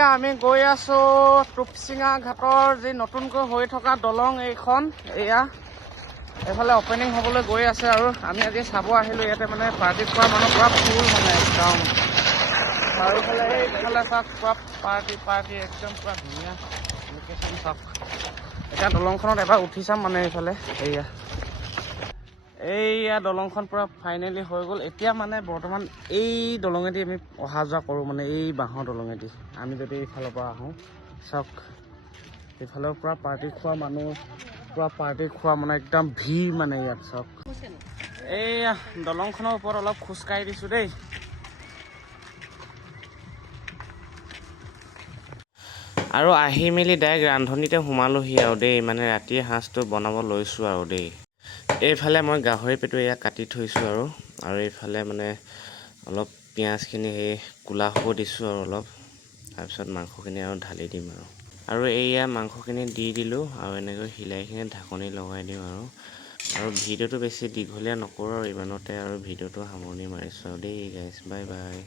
এতিয়া আমি গৈ আছো টুপচিঙা ঘাটৰ যি নতুনকৈ হৈ থকা দলং এইখন এয়া এইফালে অপেনিং হ'বলৈ গৈ আছে আৰু আমি আজি চাব আহিলো ইয়াতে মানে পাৰ্টি কৰা মানুহ পুৰা ফুল মানে একদম আৰু এইফালে চাওক পুৰা পাৰ্টি একদম পুৰা ধুনীয়া লোকেশ্যন চাওক এতিয়া দলংখনত এবাৰ উঠি চাম মানে এইফালে এইয়া দলংখন পুৰা ফাইনেলি হৈ গ'ল এতিয়া মানে বৰ্তমান এই দলঙেদি আমি অহা যোৱা কৰোঁ মানে এই বাঁহৰ দলঙেদি আমি যদি এইফালৰ পৰা আহোঁ চাওক এইফালৰ পৰা পাৰ্টি খোৱা মানুহ পুৰা পাৰ্টি খোৱা মানে একদম ভিৰ মানে ইয়াত চাওক এইয়া দলংখনৰ ওপৰত অলপ খোজকাঢ়ি দিছোঁ দেই আৰু আহি মেলি ডাইৰেক্ট ৰান্ধনিতে সোমালোহি আৰু দেই মানে ৰাতিৰ সাঁজটো বনাব লৈছোঁ আৰু দেই এইফালে মই গাহৰি পেটু এয়া কাটি থৈছোঁ আৰু এইফালে মানে অলপ পিঁয়াজখিনি সেই ক'লা হ'ব দিছোঁ আৰু অলপ তাৰপিছত মাংসখিনি আৰু ঢালি দিম আৰু এইয়া মাংসখিনি দি দিলোঁ আৰু এনেকৈ হিলাইখিনি ঢাকনি লগাই দিওঁ আৰু ভিডিঅ'টো বেছি দীঘলীয়া নকৰোঁ আৰু ইমানতে আৰু ভিডিঅ'টো সামৰণি মাৰিছোঁ আৰু দেই গাইছ বাই বাই।